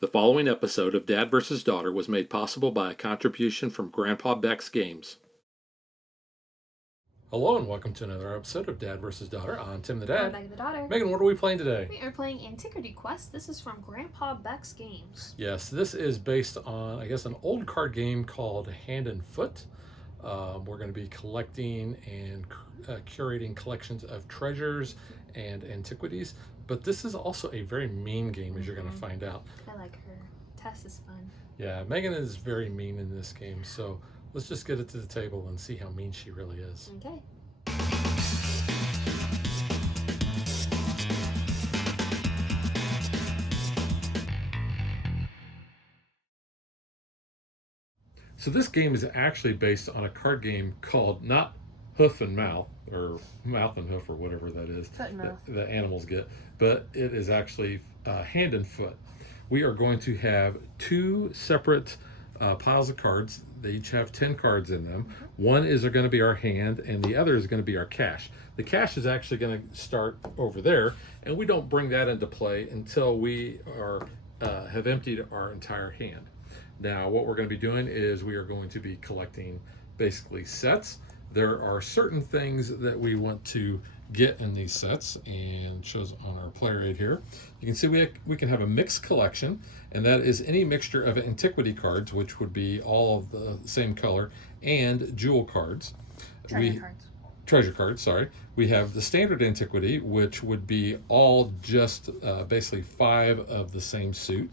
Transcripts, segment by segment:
The following episode of Dad vs. Daughter was made possible by a contribution from Grandpa Beck's Games. Hello and welcome to another episode of Dad vs. Daughter. I'm Tim the Dad. I'm Megan the Daughter. Megan, what are we playing today? We are playing Antiquity Quest. This is from Grandpa Beck's Games. Yes, this is based on, I guess, an old card game called Hand and Foot. We're going to be collecting and curating collections of treasures and antiquities. But this is also a very mean game, as you're going to find out. I like her. Tess is fun. Yeah, Megan is very mean in this game, so let's just get it to the table and see how mean she really is. Okay. So this game is actually based on a card game called not Hoof and Mouth, or Mouth and Hoof, or whatever that is. Foot and mouth. That animals get, but it is actually Hand and Foot. We are going to have two separate piles of cards. They each have 10 cards in them. One is going to be our hand, and the other is going to be our cash. The cash is actually going to start over there, and we don't bring that into play until we have emptied our entire hand. Now, what we're going to be doing is we are going to be collecting basically sets. There are certain things that we want to get in these sets, and shows on our player aid here. You can see we can have a mixed collection, and that is any mixture of antiquity cards, which would be all of the same color, and jewel cards. Treasure cards, sorry. We have the standard antiquity, which would be all just basically 5 of the same suit.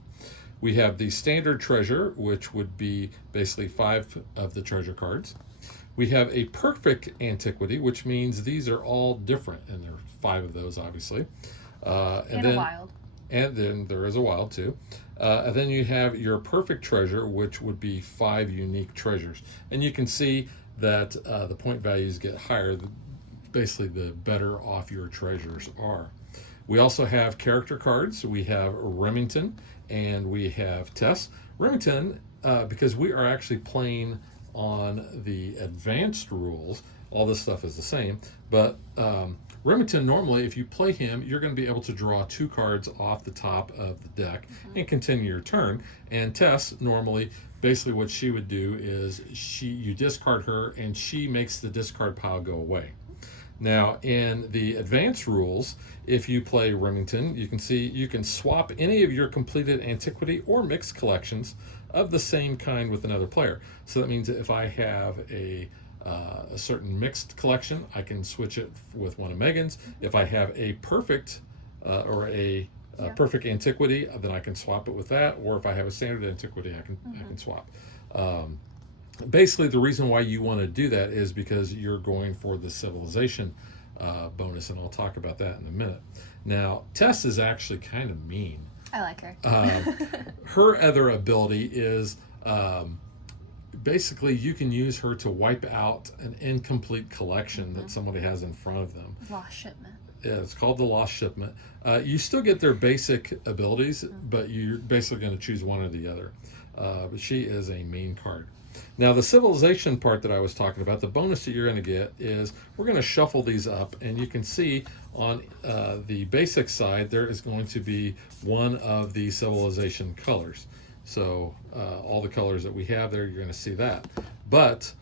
We have the standard treasure, which would be basically 5 of the treasure cards. We have a perfect antiquity, which means these are all different, and there are 5 of those, obviously. And a wild. And then there is a wild, too. And then you have your perfect treasure, which would be 5 unique treasures. And you can see that the point values get higher, basically the better off your treasures are. We also have character cards. We have Remington and we have Tess. Remington, because we are actually playing on the advanced rules, all this stuff is the same, but Remington, normally if you play him, you're going to be able to draw 2 cards off the top of the deck and continue your turn. And Tess, normally, basically what she would do is you discard her and she makes the discard pile go away. Now, in the advanced rules, if you play Remington, you can see you can swap any of your completed antiquity or mixed collections of the same kind with another player. So that means that if I have a certain mixed collection, I can switch it with one of Megan's. If I have a perfect perfect antiquity, then I can swap it with that. Or if I have a standard antiquity, I can swap. Basically, the reason why you want to do that is because you're going for the civilization bonus, and I'll talk about that in a minute. Now, Tess is actually kind of mean. I like her. Her other ability is basically you can use her to wipe out an incomplete collection that somebody has in front of them. Lost shipment. Yeah, it's called the Lost Shipment. You still get their basic abilities, but you're basically going to choose one or the other. But she is a mean card. Now, the civilization part that I was talking about, the bonus that you're going to get is we're going to shuffle these up, and you can see on the basic side there is going to be one of the civilization colors. So all the colors that we have there, you're going to see that. But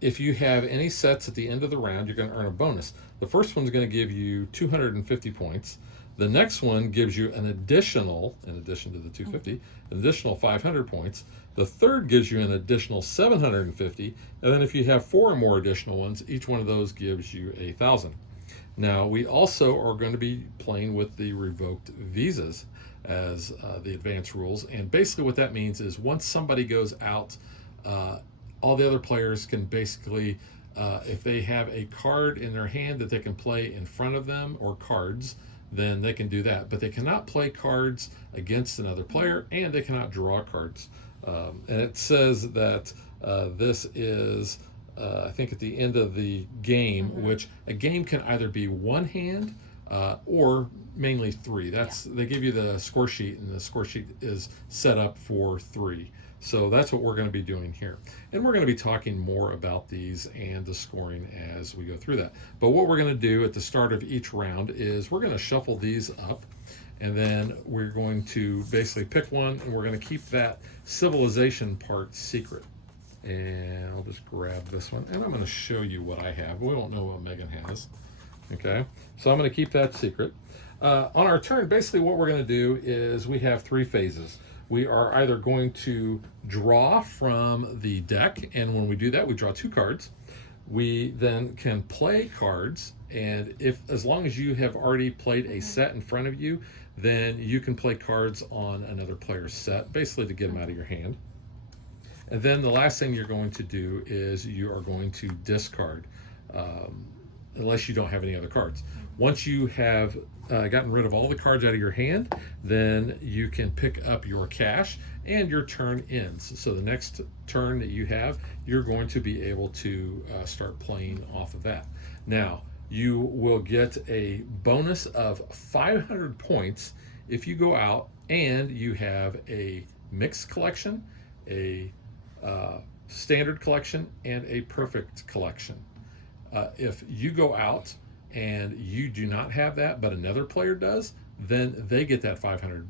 if you have any sets at the end of the round, you're going to earn a bonus. The first one's going to give you 250 points. The next one gives you an additional, in addition to the 250, an additional 500 points. The third gives you an additional 750, and then if you have 4 or more additional ones, each one of those gives you 1,000. Now, we also are going to be playing with the revoked visas as the advanced rules, and basically what that means is once somebody goes out, all the other players can basically, if they have a card in their hand that they can play in front of them, or cards, then they can do that. But they cannot play cards against another player, and they cannot draw cards. And it says that this is, I think, at the end of the game, which a game can either be one hand or mainly 3. They give you the score sheet, and the score sheet is set up for 3. So that's what we're going to be doing here. And we're going to be talking more about these and the scoring as we go through that. But what we're going to do at the start of each round is we're going to shuffle these up, And then we're going to basically pick one, and we're going to keep that civilization part secret. And I'll just grab this one, and I'm going to show you what I have. We don't know what Megan has. Okay, so I'm going to keep that secret. On our turn, basically what we're going to do is we have 3 phases. We are either going to draw from the deck, and when we do that, we draw 2 cards. We then can play cards, and as long as you have already played a set in front of you, then you can play cards on another player's set, basically to get them out of your hand. And then the last thing you're going to do is you are going to discard, unless you don't have any other cards. Once you have gotten rid of all the cards out of your hand, then you can pick up your cash and your turn ends. So the next turn that you have, you're going to be able to start playing off of that. Now, you will get a bonus of 500 points if you go out and you have a mixed collection, a standard collection, and a perfect collection. If you go out and you do not have that, but another player does, then they get that 500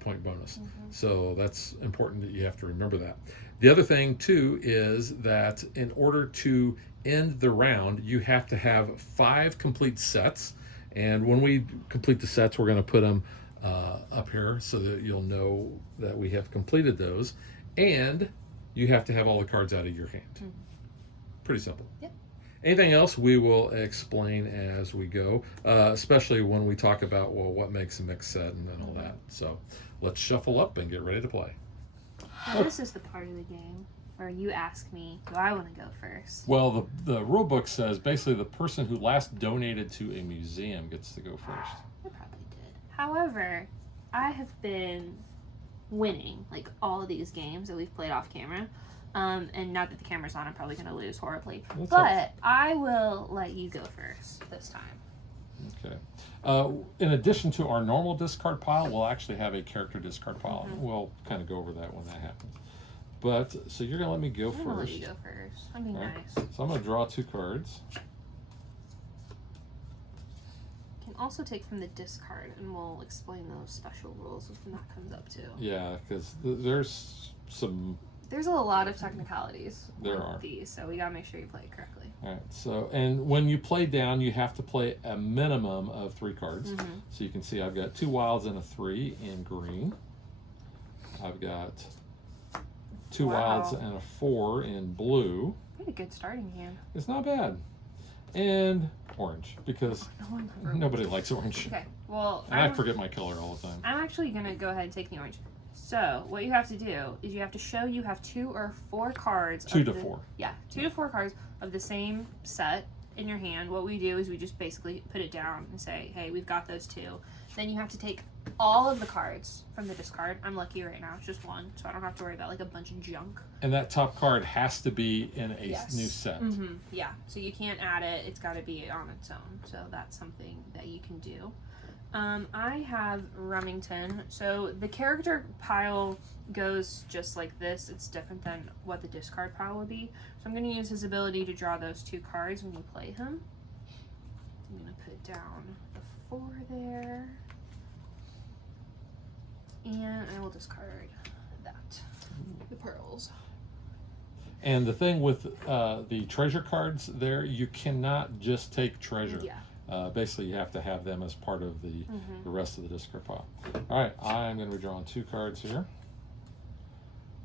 point bonus. So that's important that you have to remember that. The other thing too is that in order to end the round, you have to have 5 complete sets. And when we complete the sets, we're going to put them up here so that you'll know that we have completed those. And you have to have all the cards out of your hand. Pretty simple. Yep. Anything else we will explain as we go, especially when we talk about, well, what makes a mixed set and all that. So let's shuffle up and get ready to play. Now, this is the part of the game where you ask me, do I want to go first? Well, the rule book says basically the person who last donated to a museum gets to go first. I probably did. However, I have been winning like all of these games that we've played off camera. And now that the camera's on, I'm probably going to lose horribly. But I will let you go first this time. Okay. In addition to our normal discard pile, we'll actually have a character discard pile. We'll kind of go over that when that happens. But, so you're going to let me go I'm first. going to let you go first. I'm being nice. So I'm going to draw 2 cards. You can also take from the discard, and we'll explain those special rules when that comes up too. Yeah, because there's some... There's a lot of technicalities There with are. these, so we gotta make sure you play it correctly. All right, so, and when you play down, you have to play a minimum of 3 cards. So you can see I've got 2 wilds and a 3 in green. I've got 2 wilds and a 4 in blue. Pretty good starting hand. It's not bad. And orange, because nobody likes orange. Okay, well, And I forget my color all the time. I'm actually gonna go ahead and take the orange. So what you have to do is you have to show you have 2 or 4 cards. 2 to 4. Yeah, 2 to 4 cards of the same set in your hand. What we do is we just basically put it down and say, hey, we've got those 2. Then you have to take all of the cards from the discard. I'm lucky right now, it's just 1, so I don't have to worry about like a bunch of junk. And that top card has to be in a new set. Yeah, so you can't add it, it's got to be on its own. So that's something that you can do. I have Remington. So the character pile goes just like this. It's different than what the discard pile would be. So I'm going to use his ability to draw those 2 cards when you play him. I'm going to put down the 4 there. And I will discard that. The pearls. And the thing with the treasure cards there, you cannot just take treasure. Yeah. Basically, you have to have them as part of the rest of the discard pile. All right, I'm going to be drawing 2 cards here.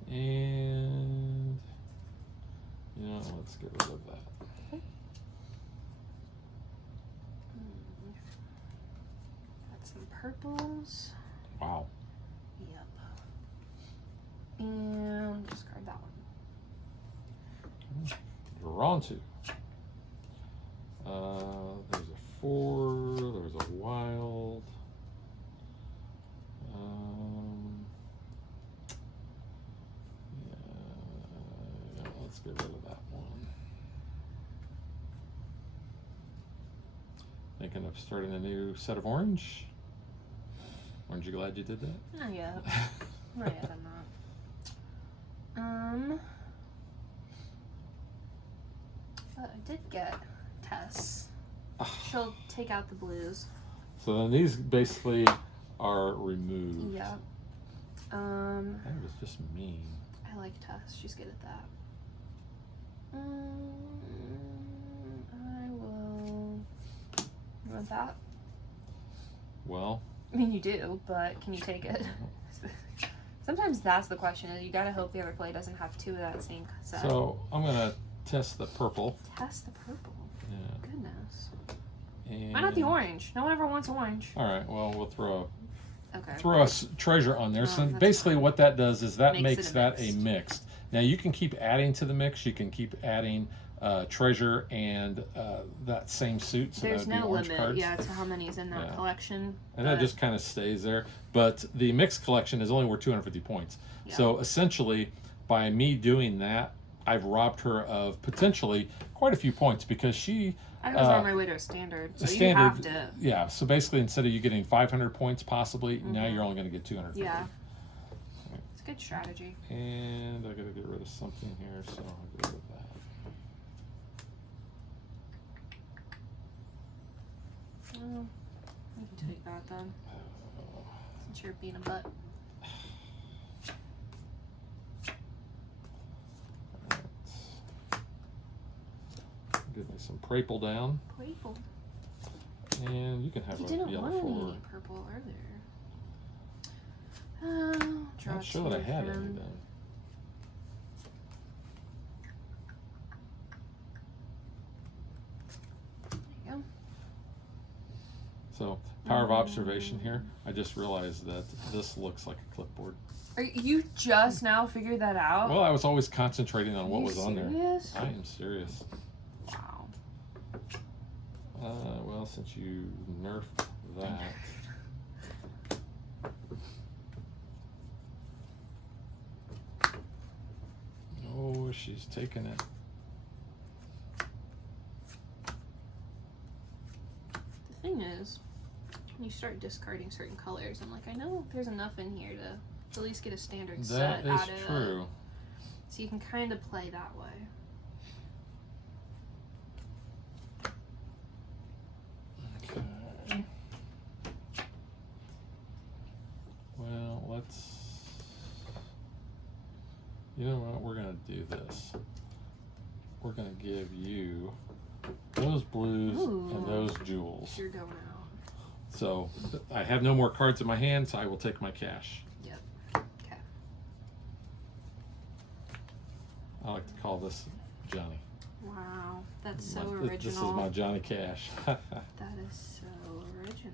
And, you know, let's get rid of that. Got some purples. Wow. Yep. And discard that one. Draw 2. There's a 4, there's a wild. Yeah, let's get rid of that one. Thinking of starting a new set of orange. Aren't you glad you did that? Not yet. Not yet, I'm not. But I did get Tess. She'll take out the blues. So then these basically are removed. Yeah. That was just mean. I like Tess. She's good at that. I will. You want that? Well, I mean, you do, but can you take it? Sometimes that's the question. Is you gotta hope the other play doesn't have two of that same set. so I'm gonna test the purple. Test the purple. Yeah. Goodness. And Why not the orange? No one ever wants orange. all right. Well, we'll throw Okay. a treasure on there. So that's basically, fine. what that does is that Makes it a that a mixed. mixed. Now you can keep adding to the mix. You can keep adding treasure and that same suit. So There's that would be no orange limit, cards. yeah, to how many's in that Yeah. collection. And that but- just kind of stays there. But the mixed collection is only worth 250 points. Yeah. So essentially, by me doing that, I've robbed her of potentially quite a few points because she. I was on my way to a standard, so the you have standard- to. Yeah. So basically, instead of you getting 500 points possibly, now Mhm. you're only going to get 250. Yeah. It's a good strategy. And I got to get rid of something here, so I'll get rid of that. Well, you can take that then, since you're being a butt. Give me some purple down, Purple. and you can have You a didn't yellow want forward. any purple earlier. Draw Not sure that I two had any from- then. There you go. So, power of observation here. I just realized that this looks like a clipboard. Are you just now figured that out? Well, I was always concentrating on what You was on there. serious? I am serious. Wow. Well, since you nerfed that. Oh, she's taking it. The thing is, when you start discarding certain colors, I'm like, I know there's enough in here to at least get a standard set That out is of true. it. So you can kind of play that way. Okay. Well, let's. You know what? We're going to do this. We're going to give you those blues and Ooh. those jewels. You're going out. So I have no more cards in my hand, so I will take my cash. Yep. Okay. I like to call this Johnny. Wow. That's so My- original. This is my Johnny Cash. That is so original.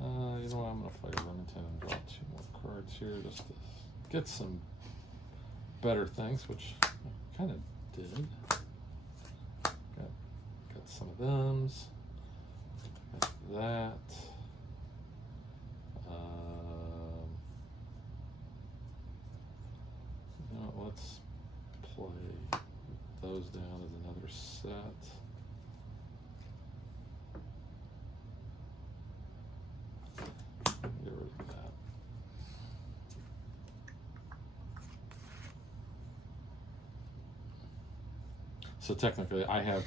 You know what? I'm going to play Remington and draw 2 more cards here just to get some better things, which I kind of did. Got some of them. Got that. You know what, let's play those down as another set. Get rid of that. So technically, I have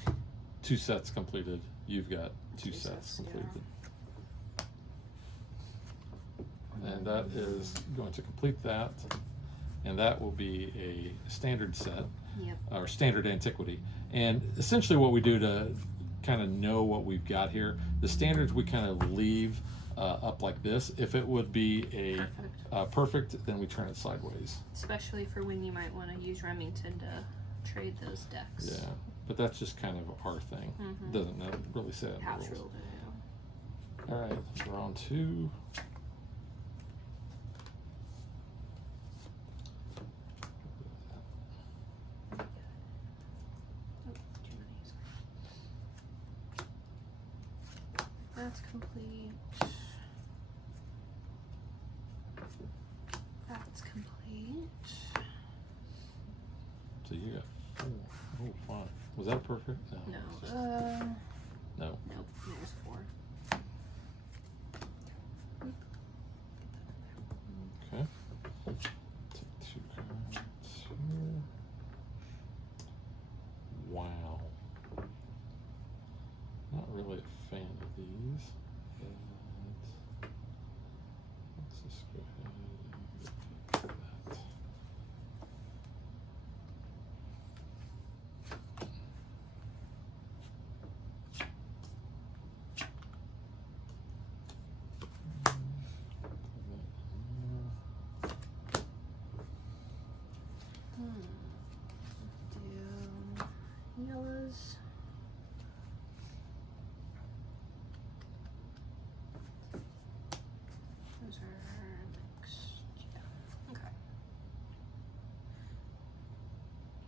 2 sets completed. You've got 2 Two sets sets, yeah. completed. And that is going to complete that. And that will be a standard set, Yep. or standard antiquity. And essentially what we do to kind of know what we've got here, the standards we kind of leave up like this. If it would be a Perfect. perfect, then we turn it sideways. Especially for when you might want to use Remington to trade those decks. Yeah, but that's just kind of our thing. Mhm. Doesn't really say that in the House rules. rule video. All right, draw on 2. Oh, too many, sorry. That's complete. That's complete. So you got 4. Oh, 5. Was that perfect? No. it's just- no. Nope. There's 4. Do yellows. Those are mixed. Yeah. Okay.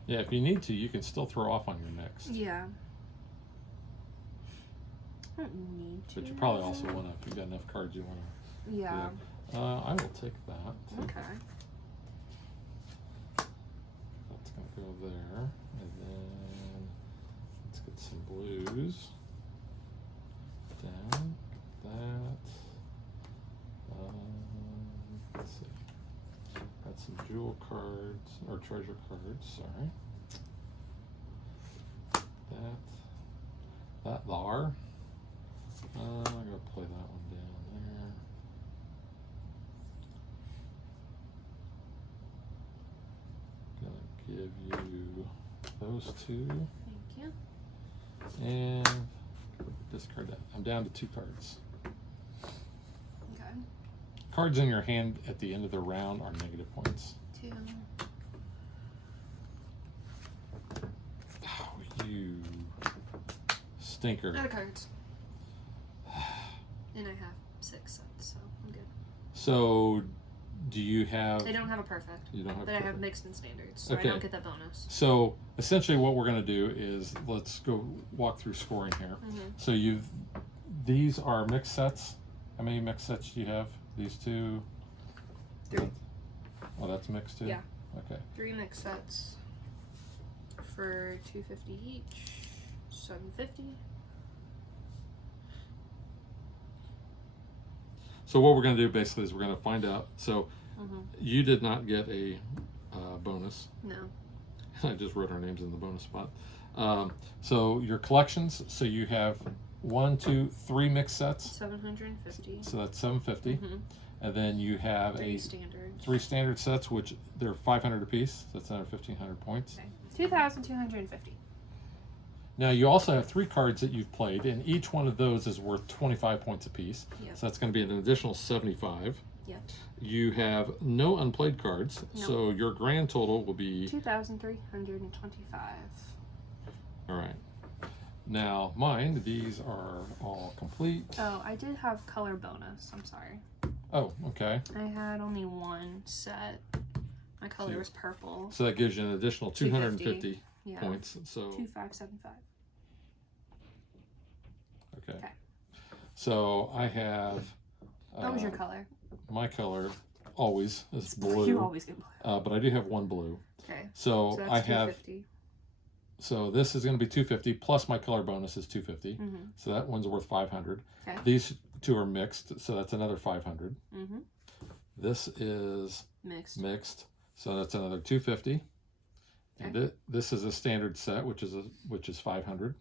Yeah, if you need to, you can still throw off on your next. Yeah. I don't need to. But you probably also want to, if you've got enough cards, you want to. Yeah. I will take that. Okay. That's going to go there. And then let's get some blues. Down. That. Let's see. Got some jewel cards, or treasure cards, sorry. That there. I'm going to play that one down there. Gonna give you those two. Thank you. And discard that. I'm down to 2 cards. Okay. Cards in your hand at the end of the round are negative points. 2. Oh, you stinker. Out of cards. And I have 6 sets, so I'm good. So, do you have... They don't have a perfect. You don't have But I perfect. have mixed and standards, so Okay. I don't get that bonus. So, essentially what we're going to do is, let's go walk through scoring here. So these are mixed sets. How many mixed sets do you have? These 2? 3. Oh, that's mixed too? Yeah. Okay. 3 mixed sets for $250 each. $750. So what we're going to do basically is we're going to find out. So you did not get a bonus. No. I just wrote our names in the bonus spot. So your collections. So you have 1, 2, 3 mixed sets. 750. So that's 750. And then you have 3 standards. 3 standard sets, which they're 500 apiece. That's another 1,500 points. Okay. 2,250. Now you also have 3 cards that you've played, and each one of those is worth 25 points apiece. Yep. So that's going to be an additional 75. Yep. You have no unplayed cards, Nope. so your grand total will be 2,325. all right. Now mine, these are all complete. Oh, I did have color bonus. I'm sorry. Oh, okay. I had only 1 set. My color was purple. So that gives you an additional 250 Yeah. points. So 2,575. okay. Okay. So I have. What was your color? My color always is blue. You always get blue. But I do have 1 blue. Okay. So that's I have. 250. So this is going to be 250 plus my color bonus is 250. Mm-hmm. So that one's worth 500. Okay. These 2 are mixed, so that's another 500. Mm-hmm. This is Mixed. so that's another 250. Okay. And this is a standard set, which is 500.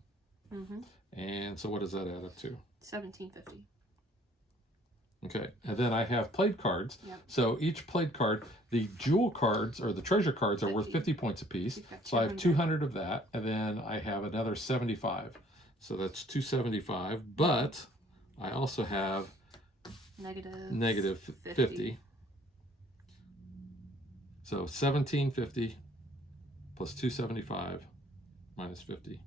Mm-hmm. And so what does that add up to? 1,750. Okay, and then I have played cards. Yep. So each played card, the jewel cards or the treasure cards are worth 50 points apiece. So I have 200 of that, and then I have another 75. So that's 275. But I also have negative 50. So 1,750 plus 275 minus 50.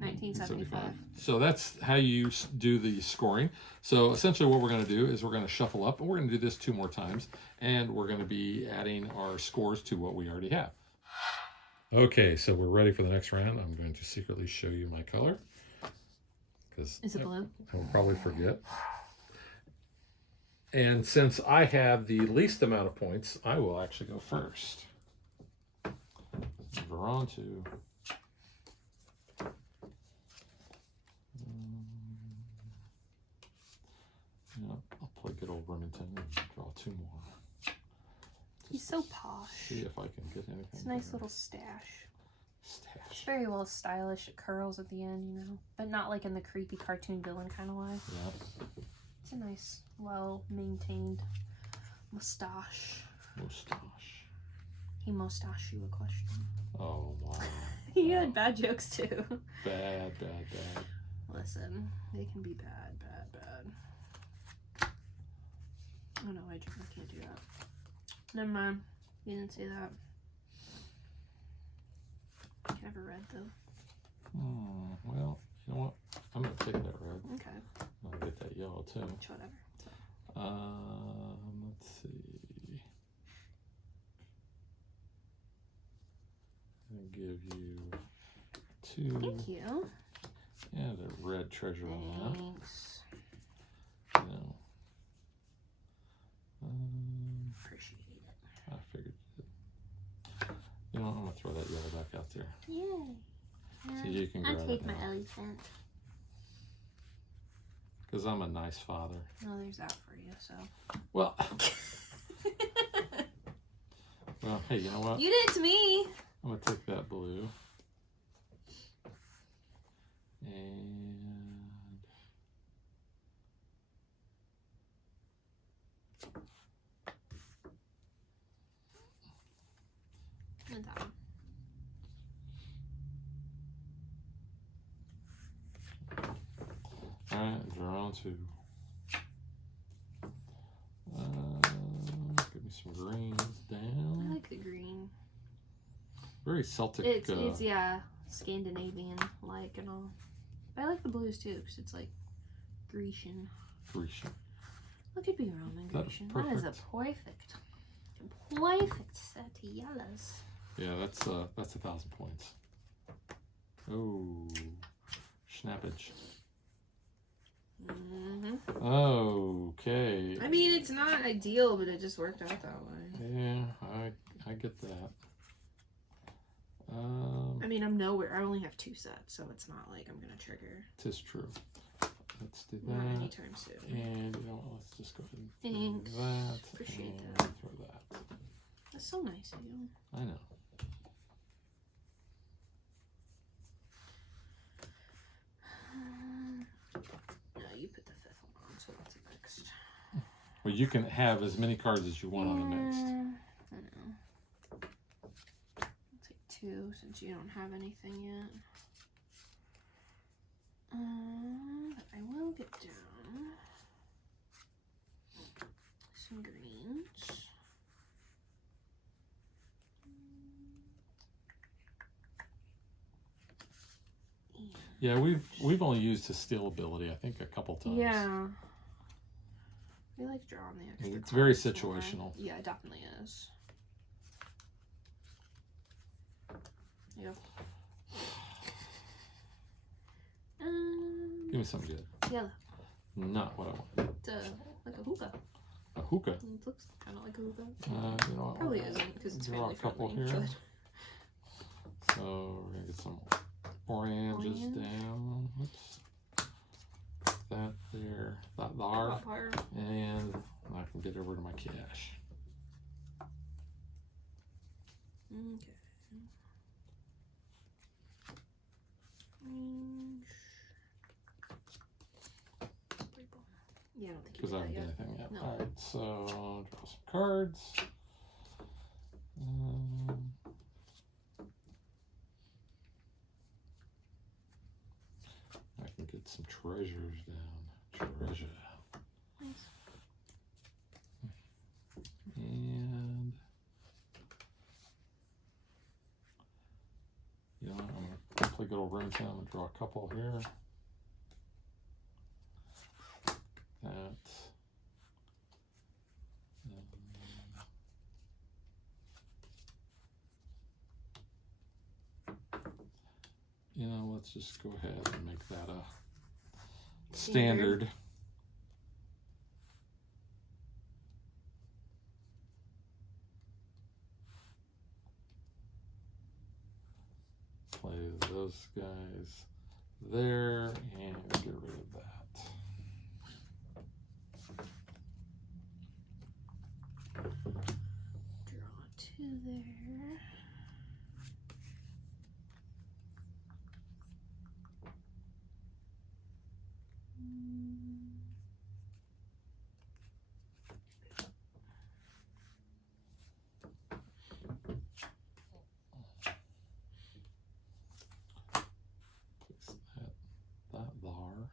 1975. So that's how you do the scoring. So essentially what we're going to do is we're going to shuffle up, and we're going to do this 2 more times, and we're going to be adding our scores to what we already have. Okay, so we're ready for the next round. I'm going to secretly show you my color. Is it blue? I'll probably forget. And since I have the least amount of points, I will actually go first. Draw on 2. I'll play good old Remington and draw 2 more. He's so posh. See if I can get anything. It's a nice little stash. It's very well stylish. It curls at the end, you know, but not like in the creepy cartoon villain kind of way. Yeah. It's a nice, well-maintained mustache. Mustache. He mustached you a question. Oh, wow. He had bad jokes too. Bad. Listen, they can be bad. Oh no, I can't do that. Never mind. You didn't say that. Never red though. Well, you know what? I'm gonna take that red. Okay. I'll get that yellow too. Whatever. Let's see. I'll give you 2. Thank you. Yeah, the red treasure on that. Thanks. You know. Appreciate it. I figured. You know what? I'm gonna throw that yellow back out there. Yay. So you can I'll grab take it my now. elephant. Because I'm a nice father. Oh, there's that for you, so. Well. Well, hey, you know what? You did it to me. I'm gonna take that blue. And And that one. alright, draw 2. Give me some greens I down. like the green. Very Celtic. It's yeah, Scandinavian like and all. But I like the blues too because it's like Grecian. Grecian. What could be Roman That is Grecian? That is a perfect set of yellows. Yeah, that's 1,000 points. Oh, snappage. Okay. I mean, it's not ideal, but it just worked out that way. Yeah, I get that. I mean, I'm nowhere. I only have 2 sets, so it's not like I'm gonna trigger. Tis true. Let's do Not that. anytime soon. And you know what? Let's just go ahead and Thanks. throw that. Appreciate and that. Throw that. That's so nice of you. I know. No, you put the 5th one on, so that's next. Well, you can have as many cards as you want on the next. I know. I'll take 2 since you don't have anything yet. But I will get down some greens. Yeah, we've only used his steal ability, I think, a couple times. Yeah. We like drawing the extra. It's very cards more. situational. Yeah, it definitely is. Yeah. Give me something good. Yellow. Not what I want. It's like a hookah. A hookah. It looks kind of like a hookah. You know, Probably isn't because it's draw family a couple friendly. here. But So we're gonna get some oranges Orange. down. Oops. That there. That there. top part. And I can get over to my cash. Okay. Orange. Purple. Yeah, I don't think you Because I did haven't that done yet. anything yet. No. Alright, so draw some cards. I can get some treasures down. Treasure. Nice. And you know, I'm gonna play good old room town. I'm gonna draw a couple here. That. You know, let's just go ahead and make that a standard. Play those guys there and get rid of that. Draw 2 there. Place that there.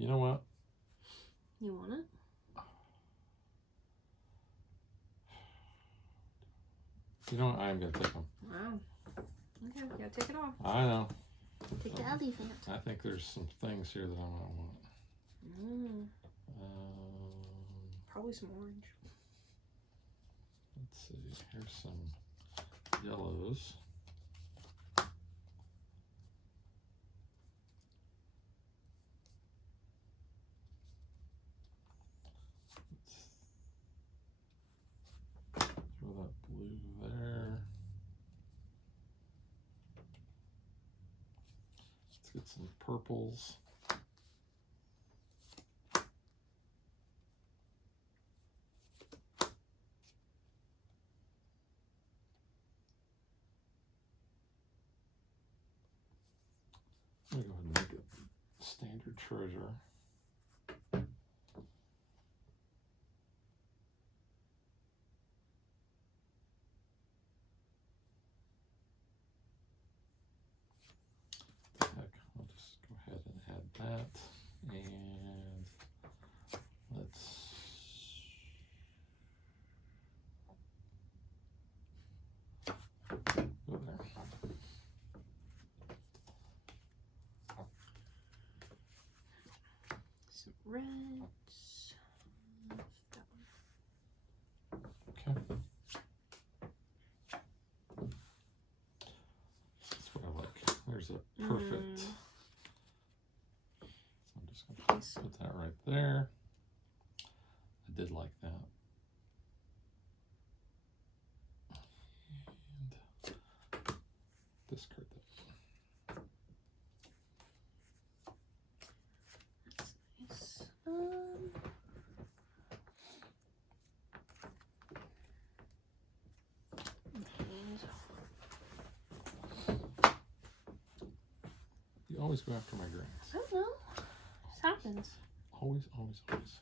You know what? You want it? You know what? I am going to take them. Wow. Okay, you gotta take it off. I know. Take the elephant. I think there's some things here that I might want. Probably some orange. Let's see. Here's some yellows. Let's throw that blue there. Let's get some purples. I'm going to go ahead and make it standard treasure. Heck, I'll just go ahead and add that. And let's go there. Some reds. That one. Okay. That's what I like. There's a perfect. So I'm just going to put that right there. I did like that. And discard that. That's nice. You always go after my greens. I don't know. This happens. Always, always, always.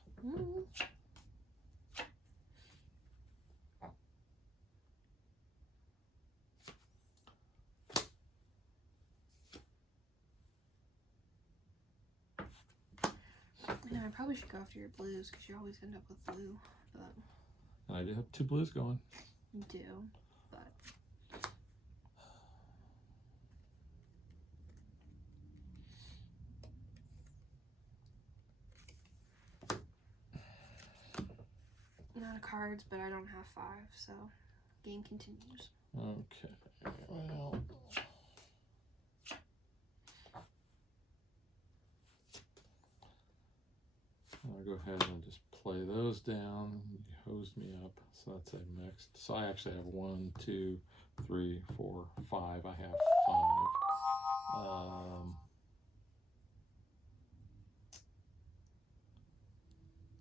I probably should go after your blues because you always end up with blue. But And I do have 2 blues going. you do, but not a cards, but I don't have 5, so game continues. Okay. Well. I'll go ahead and just play those down. You hosed me up, so that's a mixed. So I actually have 1, 2, 3, 4, 5. I have 5.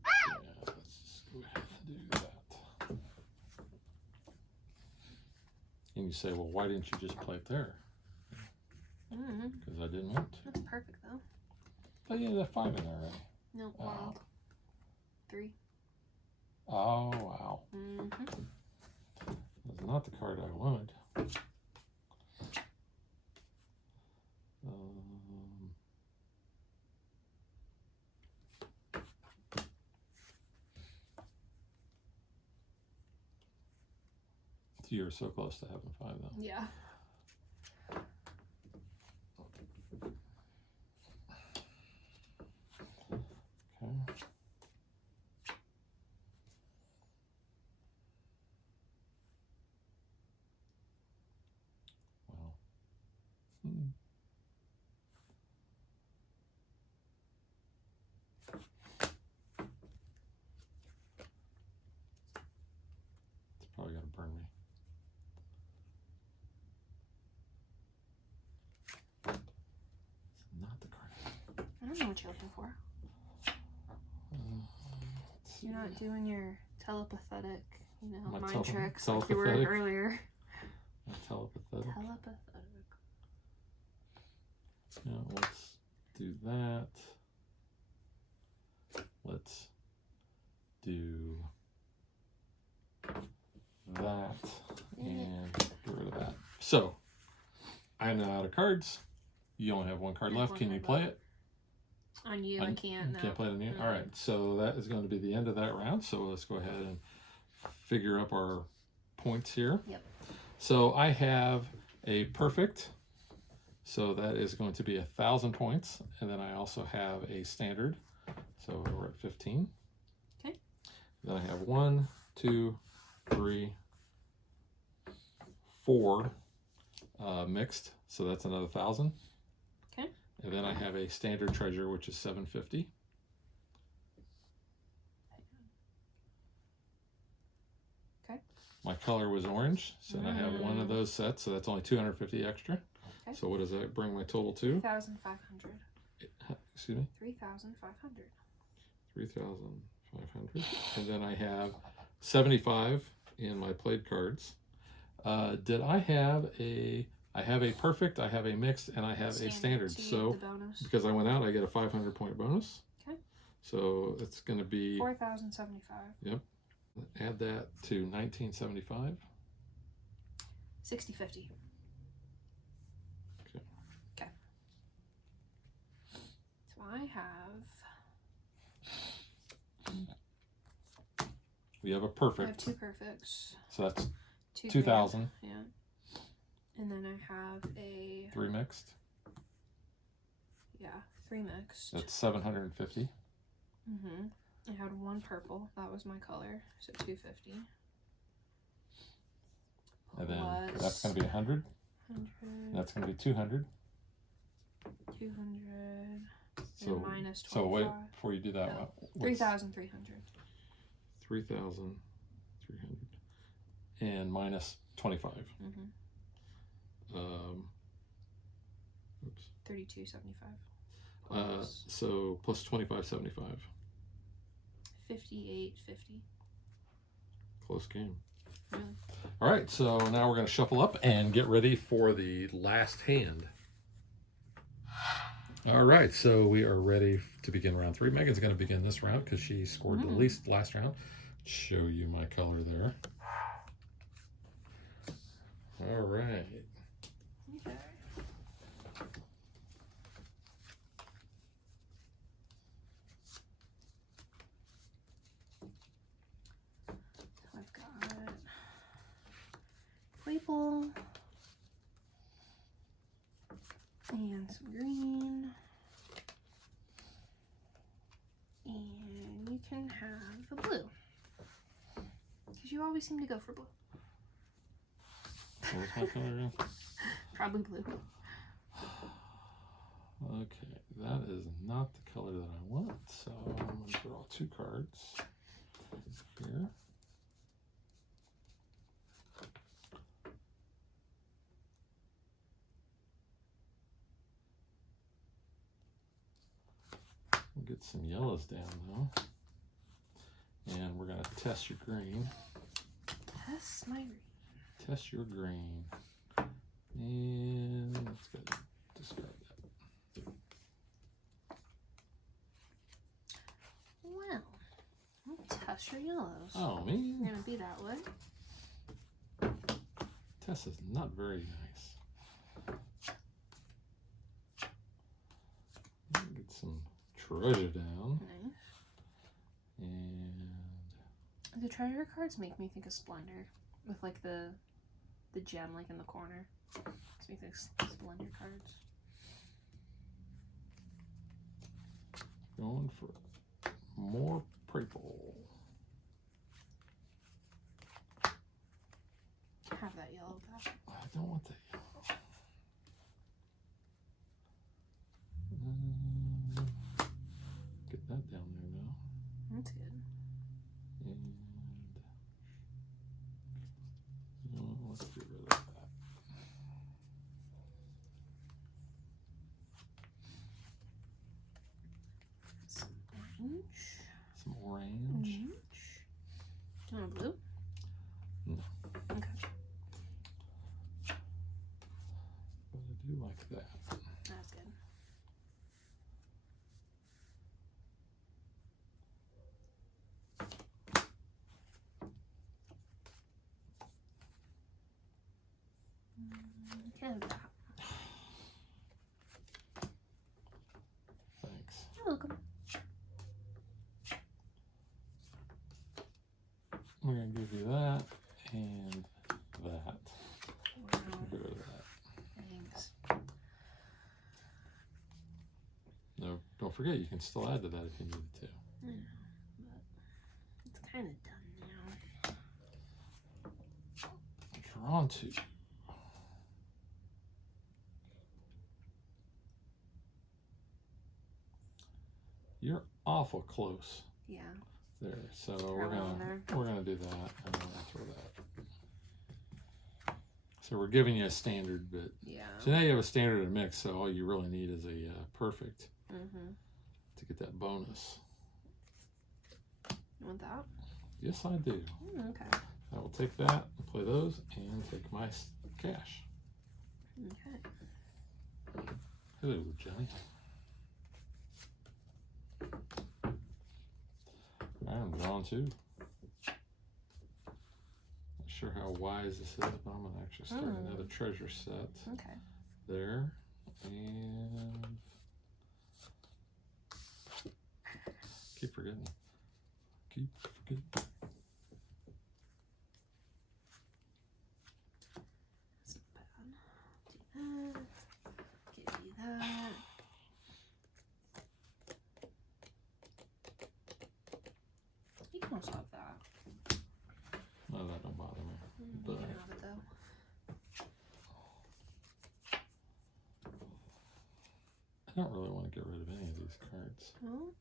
Yeah, let's just go ahead and do that. And you say, well, why didn't you just play it there? Because I didn't want to. That's perfect though. But you had 5 in there already. No, wild. 3. Oh, wow. That's not the card I wanted. You're so close to having 5 though. Yeah. Okay. Wow. It's probably gonna burn me. It's not the card. I don't know what you're looking for. You're not doing your telepathetic, mind tricks like you were earlier. Telepathetic. Telepathetic. Yeah, let's do that. Let's do that and get rid of that. So, I'm now out of cards. You only have 1 card left. Can you play it? On you, I can't. No. Can't play it on you? All right, so that is going to be the end of that round. So let's go ahead and figure up our points here. Yep. So I have a perfect. So that is going to be 1,000 points. And then I also have a standard. So we're at 15. Okay. Then I have 1, 2, 3, 4 mixed. So that's another 1,000. Okay. And then I have a standard treasure, which is 750. Okay. My color was orange, so I have one of those sets, so that's only 250 extra. Okay. So what does that bring my total to? 3,500. Excuse me? 3,500. 3,500. And then I have 75 in my played cards. Did I have a... I have a perfect, I have a mixed, and I have a standard. So, because I went out, I get a 500 point bonus. Okay. So, it's going to be... 4,075. Yep. Add that to 1975. 60/50. Okay. Okay. So, I have... We have a I perfect. have 2 perfects. So, that's 2,000. Yeah. And then I have a... 3 mixed. Yeah, 3 mixed. That's 750. Mm-hmm. I had 1 purple. That was my color. So 250. And then that's going to be 100. 100. That's going to be 200. 200. So, and minus 25. so wait, before you do that, No, what's 3,300. 3,300. And minus 25. Mm-hmm. Oops. 32.75. So plus 25.75. 58.50. Close game. Really? All right, so now we're going to shuffle up and get ready for the last hand. All right, so we are ready to begin round 3. Megan's going to begin this round because she scored the least last round. Show you my color there. All right. Okay. So I've got purple and some green, and you can have the blue because you always seem to go for blue. What's my color again? Probably blue. Okay, that is not the color that I want, so I'm going to draw 2 cards here. We'll get some yellows down though, and we're going to test your green. Test my green. Test your green. And let's go discard that. Well, I'll test your yellows. Oh, man. You're gonna be that way. Tess is not very nice. Get some treasure down. Nice. And The treasure cards make me think of Splendor, with like the gem like in the corner. Makes me think Splendor cards. going for more purple. Have that yellow back. I don't want that yellow. Get that down there now. That's good. And let's get rid of that. Some orange. Some orange. Do you want a blue? No. Okay. But I do like that. That's good. You can have that. Thanks. You're welcome. We're going to give you that and that. Wow. Get rid of that. Thanks. No, don't forget, you can still add to that if you needed to. I know, but it's kind of done now. Drawn to. You're awful close Yeah. there, so Throw we're it on gonna do that, and I'm gonna throw that. So we're giving you a standard, but Yeah. so now you have a standard and a mix. So all you really need is a perfect to get that bonus. You want that? Yes, I do. Okay. I will take that and play those, and take my cash. Okay. Hello, Johnny. I'm drawn too. Not sure how wise this is, but I'm gonna actually start another treasure set Okay. there, and keep forgetting. That's not bad. Do that. Give you that. You can also have that. No, that don't bother me. You But can have it though. I don't really want to get rid of any of these cards. Well,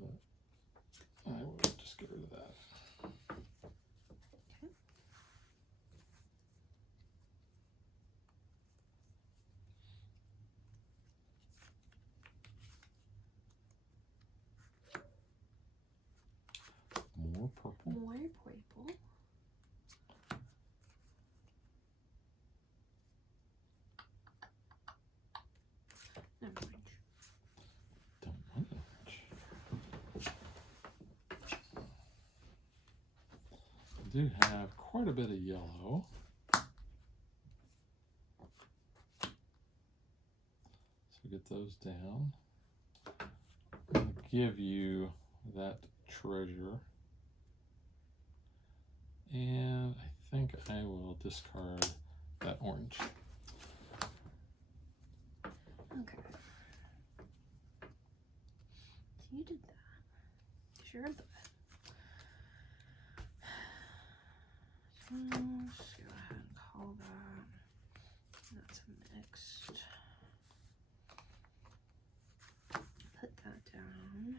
But I will just get rid of that. okay. More purple. More purple. Never mind. Don't mind much. I do have quite a bit of yellow. So get those down. I'm going to give you that treasure. And I think I will discard that orange. Okay. So you did that. Sure, but so let's go ahead and call that. That's mixed. Put that down. Yeah.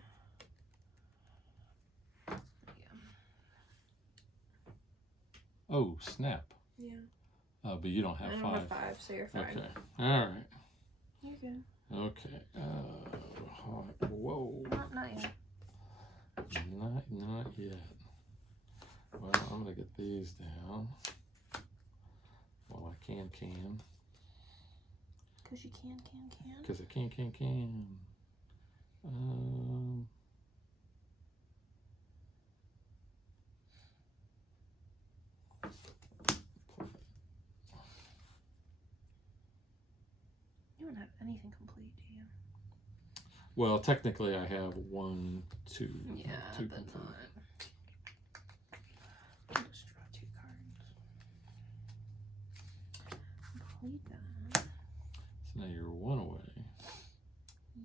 Oh, snap. Yeah. But you don't have I don't five. have 5, so you're fine. Okay. All right. You're good. Okay. Whoa. Not yet. Not yet. Well, I'm gonna get these down. Well, I can. Because you can. Because I can. You don't have anything complete, do you? Well, technically, I have 1, 2. Yeah, two but complete. not. I'll just draw 2 cards. Complete that. So now you're 1 away.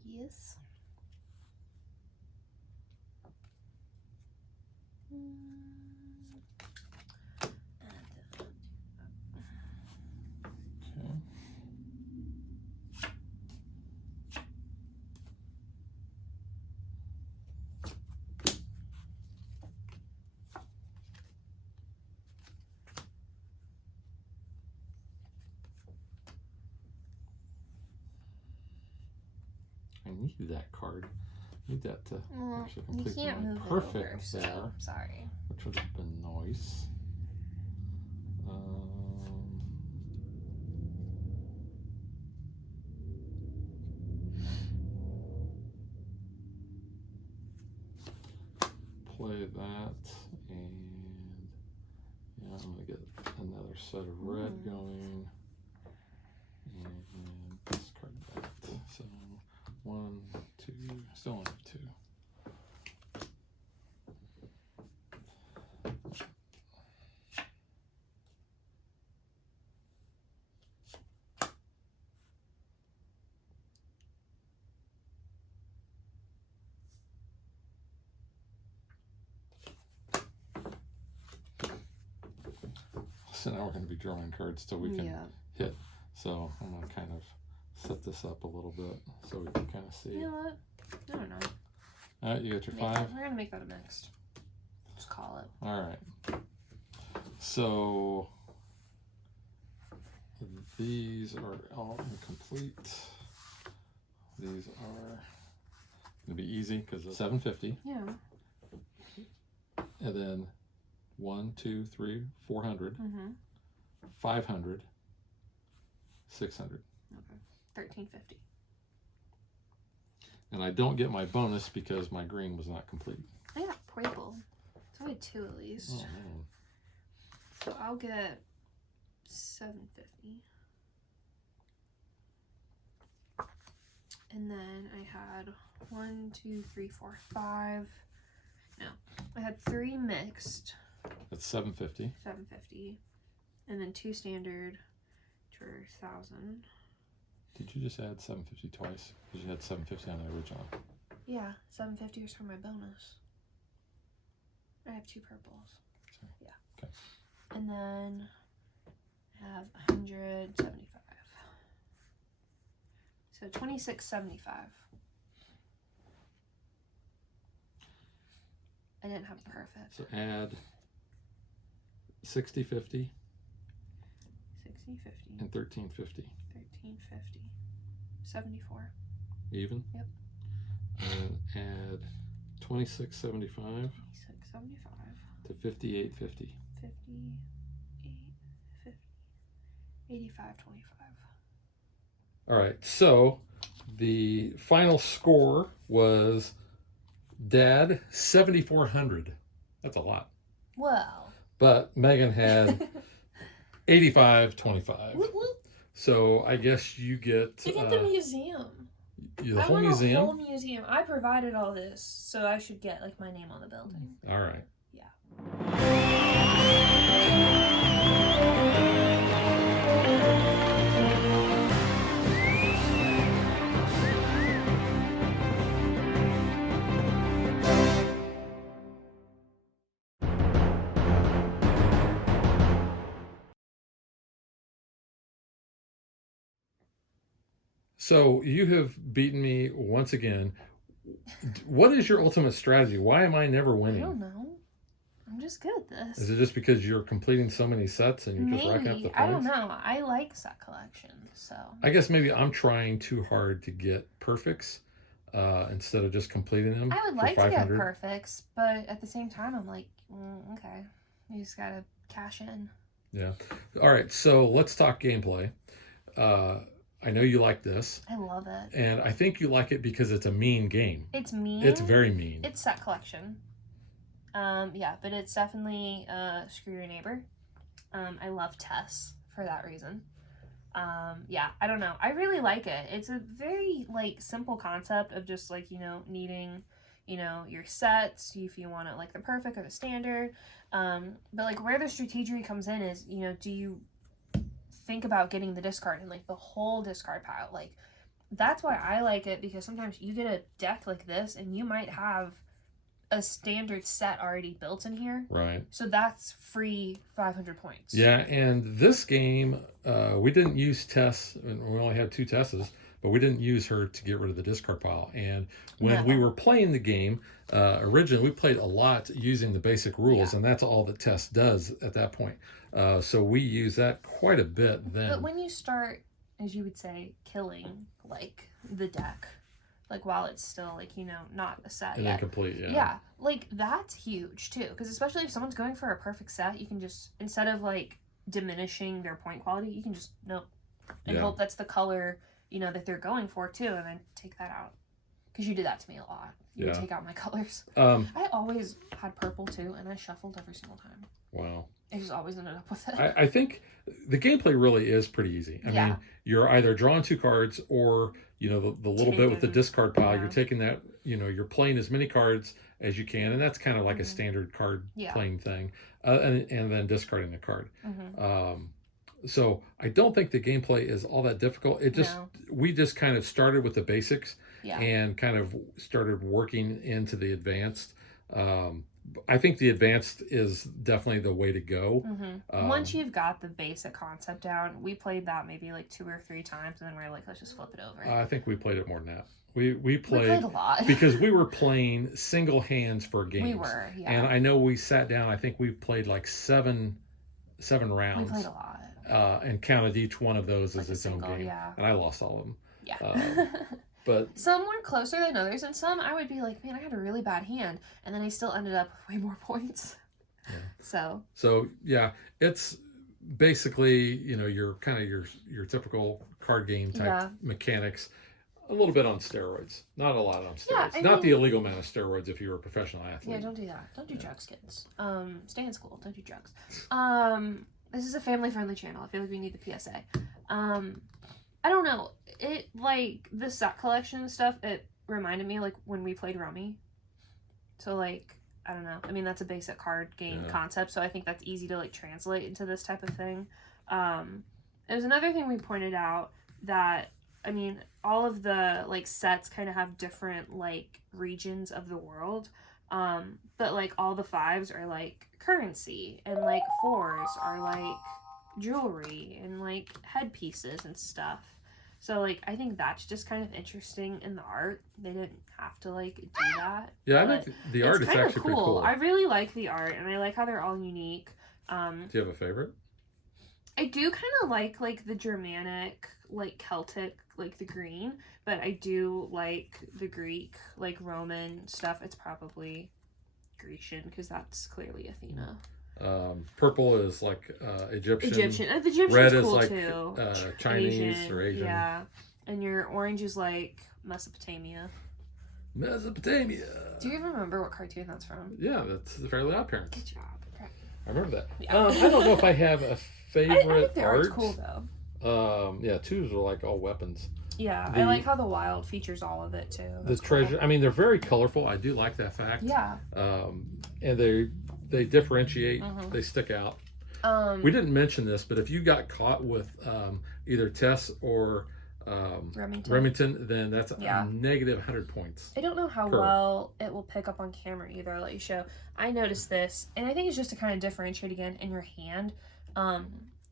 Yes. Okay. I need that card. I need that to actually You complete can't my move perfect it over, so there, sorry. which would have been nice. Play that, and yeah, I'm gonna get another set of red going, and discard that. So 1, Still only have 2. So now we're going to be drawing cards till we can hit. So I'm going to kind of set this up a little bit so we can kind of see. You know what? I don't know. All right, you got your 5. We're going to make that a mixed. Just call it. All right. So these are all incomplete. These are going to be easy because it's 750. Yeah. And then 1, 2, 3, 400, 500, 600. Okay. 1350. And I don't get my bonus because my green was not complete. I got purple. So I had 2 at least. Oh, man. So I'll get 750. And then I had 1, 2, 3, 4, 5. No, I had 3 mixed. That's 750. 750. And then 2 standard for 1,000. Did you just add 750 twice? Because you had 750 on the original. Yeah, 750 was for my bonus. I have 2 purples. So, yeah. Okay. And then I have 175. So 2675. I didn't have perfect. So add 60, 50, 60, 50, and 1350. 1350. 74. Even? Yep. And add 2675 2675. to 5850. 58, 50, 85, 25. All right, so the final score was Dad 7,400. That's a lot. Well. But Megan had 8525. Whoop, whoop. So I guess you get You get the museum. the whole museum. A whole museum. I provided all this, so I should get like my name on the building. All right. Yeah. So you have beaten me once again. What is your ultimate strategy? Why am I never I winning? don't know. I'm just good at this. Is it just because you're completing so many sets and you're just racking up the points? I don't know. I like set collections, so. I guess maybe I'm trying too hard to get perfects instead of just completing them. I would like to get perfects, but at the same time, I'm like, okay, you just gotta cash in. Yeah. All right. So let's talk gameplay. I know you like this. I love it. And I think you like it because it's a mean game. It's mean. It's very mean. It's set collection. Yeah, but it's definitely Screw Your Neighbor. I love Tess for that reason. Yeah, I don't know. I really like it. It's a very, like, simple concept of just, like, you know, needing, you know, your sets, if you want it, like, the perfect or the standard. But, like, where the strategy comes in is, you know, do you think about getting the discard and, like, the whole discard pile? Like, that's why I like it, because sometimes you get a deck like this and you might have a standard set already built in here. Right. So that's free 500 points. Yeah, and this game, we didn't use Tess, and we only had 2 Tesses, but we didn't use her to get rid of the discard pile. And when we were playing the game, originally we played a lot using the basic rules, and that's all that Tess does at that point. So we use that quite a bit then. But when you start, as you would say, killing, like, the deck, like, while it's still, like, you know, not a set and yet. incomplete, yeah. Yeah, like, that's huge, too. Because especially if someone's going for a perfect set, you can just, instead of, like, diminishing their point quality, you can just, nope, and hope that's the color, you know, that they're going for, too, and then take that out. Because you did that to me a lot. You would take out my colors. I always had purple, too, and I shuffled every single time. Wow. I just always ended up with it. I think the gameplay really is pretty easy. I mean, you're either drawing 2 cards or, you know, the little bit with the discard pile, you're taking that, you know, you're playing as many cards as you can. And that's kind of like a standard card playing thing. And then discarding the card. So I don't think the gameplay is all that difficult. It just, we just kind of started with the basics and kind of started working into the advanced. I think the advanced is definitely the way to go. Once you've got the basic concept down, we played that maybe like 2 or 3 times, and then we're like, let's just flip it over. I think we played it more than that. We played a lot because we were playing single hands for games. We were, and I know we sat down. I think we played like seven rounds. We played a lot, and counted each one of those like as its own game. And I lost all of them. But some were closer than others, and some I would be like, man, I had a really bad hand, and then I still ended up with way more points. So yeah, it's basically, you know, your kind of your typical card game type mechanics, a little bit on steroids, not a lot on steroids, not the illegal amount of steroids if you're a professional athlete. Yeah, don't do that. Don't do drugs, kids. Stay in school. Don't do drugs. This is a family-friendly channel. I feel like we need the PSA. I don't know. It, like, the set collection and stuff, it reminded me, like, when we played Rummy. So, like, I don't know. I mean, that's a basic card game concept, so I think that's easy to, like, translate into this type of thing. There's another thing we pointed out that, I mean, all of the, like, sets kind of have different, like, regions of the world. But, like, all the 5s are, like, currency, and, like, 4s are, like, jewelry, and, like, headpieces and stuff. So, like, I think that's just kind of interesting in the art. They didn't have to, like, do that. Yeah, I think the art is actually pretty cool. I really like the art, and I like how they're all unique. Do you have a favorite? I do kind of like, the Germanic, like, Celtic, like, the green. But I do like the Greek, like, Roman stuff. It's probably Grecian, because that's clearly Athena. Purple is like Egyptian. The Egyptian's red cool is like too. Chinese or Asian. Yeah, and your orange is like Mesopotamia. Mesopotamia. Do you even remember what cartoon that's from? Yeah, that's the Fairly Odd Parents. Good job. I remember that. Yeah. I don't know if I have a favorite I think the art's art. cool though. Yeah, 2s are like all weapons. Yeah, I like how the wild features all of it too. That's the treasure. Cool. I mean, they're very colorful. I do like that fact. Yeah. And they differentiate. They stick out. We didn't mention this, but if you got caught with either Tess or Remington, then that's a negative 100 points. I don't know how well it will pick up on camera either. I'll let you show. I noticed this, and I think it's just to kind of differentiate again in your hand.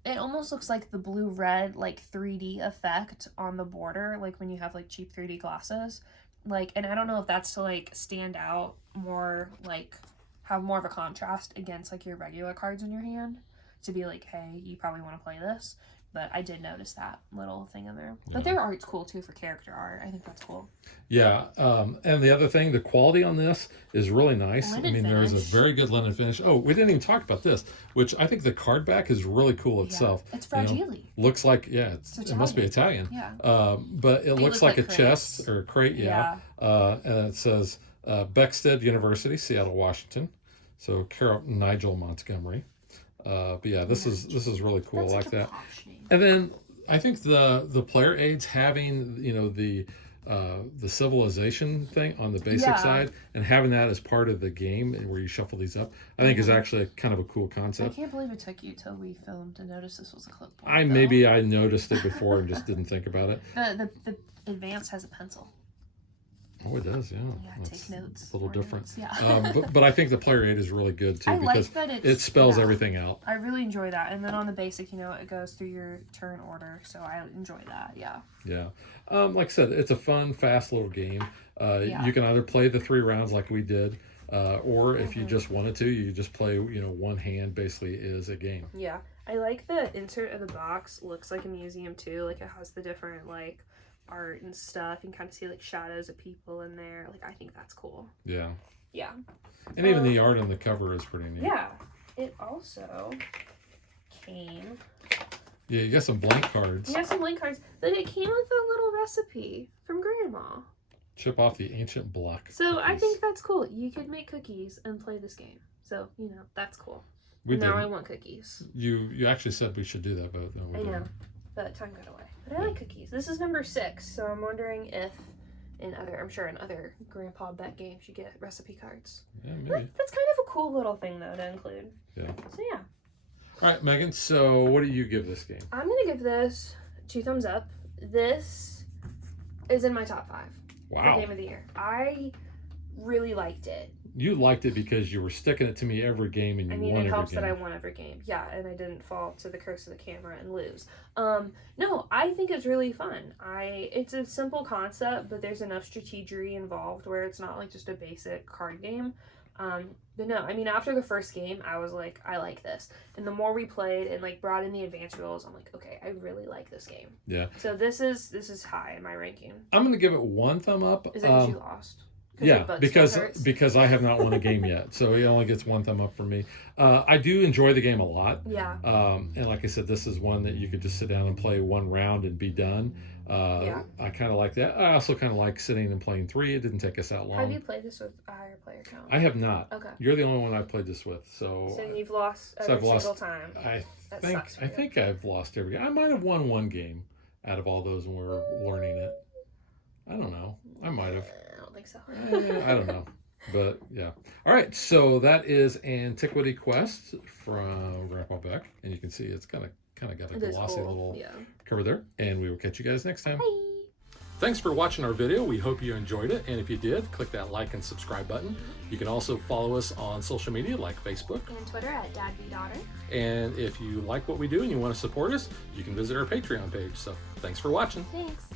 It almost looks like the blue-red, like, 3D effect on the border, like when you have, like, cheap 3D glasses. Like, and I don't know if that's to, like, stand out more, like, have more of a contrast against, like, your regular cards in your hand. To be like, hey, you probably want to play this. But I did notice that little thing in there. But their art's cool, too, for character art. I think that's cool. Yeah. And the other thing, the quality on this is really nice. Linen finish. There's a very good linen finish. Oh, we didn't even talk about this, which I think the card back is really cool itself. It's fragile. You know, looks like, it must be Italian. Yeah. But it looks like a chest or a crate, and it says Beckstead University, Seattle, Washington. So Carol Nigel Montgomery. But yeah, this is really cool. I like that. And then I think the player aids having, you know, the civilization thing on the basic side and having that as part of the game and where you shuffle these up, I think is actually kind of a cool concept. I can't believe it took you till we filmed to notice this was a clipboard. I noticed it before and just didn't think about it. The Advance has a pencil. Oh, it does, yeah. Yeah, take notes. A little different. Notes, yeah. But I think the player aid is really good too because like that it spells everything out. I really enjoy that. And then on the basic, you know, it goes through your turn order. So I enjoy that, yeah. Yeah. Like I said, it's a fun, fast little game. You can either play the 3 rounds like we did, or if you just wanted to, you just play, you know, one hand basically is a game. Yeah. I like the insert of the box. Looks like a museum too. Like it has the different, like, art and stuff. You can kind of see like shadows of people in there. Like I think that's cool. Yeah. Yeah. And even the art on the cover is pretty neat. Yeah. It also came. Yeah, you got some blank cards. You have some blank cards. Then it came with a little recipe from Grandma. Chip off the ancient block. So cookies. I think that's cool. You could make cookies and play this game. So, you know, that's cool. We now did. I want cookies. You actually said we should do that, but no, we I know, didn't. but time got away. But I like cookies. This is number 6, so I'm wondering if in other Grandpa Bet games you get recipe cards. Yeah, maybe. That's kind of a cool little thing though to include. Yeah. So yeah. All right, Megan. So what do you give this game? I'm gonna give this 2 thumbs up. This is in my top 5 Wow. for game of the year. I really liked it. You liked it because you were sticking it to me every game and you won every it helps game. that I won every game. Yeah, and I didn't fall to the curse of the camera and lose. No, I think it's really fun. It's a simple concept, but there's enough strategy involved where it's not like just a basic card game. But no, I mean, after the first game, I was like, I like this. And the more we played and like brought in the advanced rules, I'm like, okay, I really like this game. Yeah. So this is high in my ranking. I'm gonna give it 1 thumb up. Is it because you lost? Yeah, because I have not won a game yet, so he only gets 1 thumb up from me. I do enjoy the game a lot. Yeah. And like I said, this is one that you could just sit down and play 1 round and be done. Yeah. I kind of like that. I also kind of like sitting and playing 3. It didn't take us that long. Have you played this with a higher player count? I have not. Okay. You're the only one I've played this with, so. So you've lost every single time. I sucks for you. think I've lost every game. I might have won 1 game out of all those when we were learning it. I don't know. I might have. I don't think so. I don't know. But yeah. All right. So that is Antiquity Quest from Grandpa Beck. And you can see it's kind of got a glossy little cover there. And we will catch you guys next time. Bye. Thanks for watching our video. We hope you enjoyed it. And if you did, click that like and subscribe button. You can also follow us on social media like Facebook. And Twitter at DadBeDaughter. And if you like what we do and you want to support us, you can visit our Patreon page. So thanks for watching. Thanks.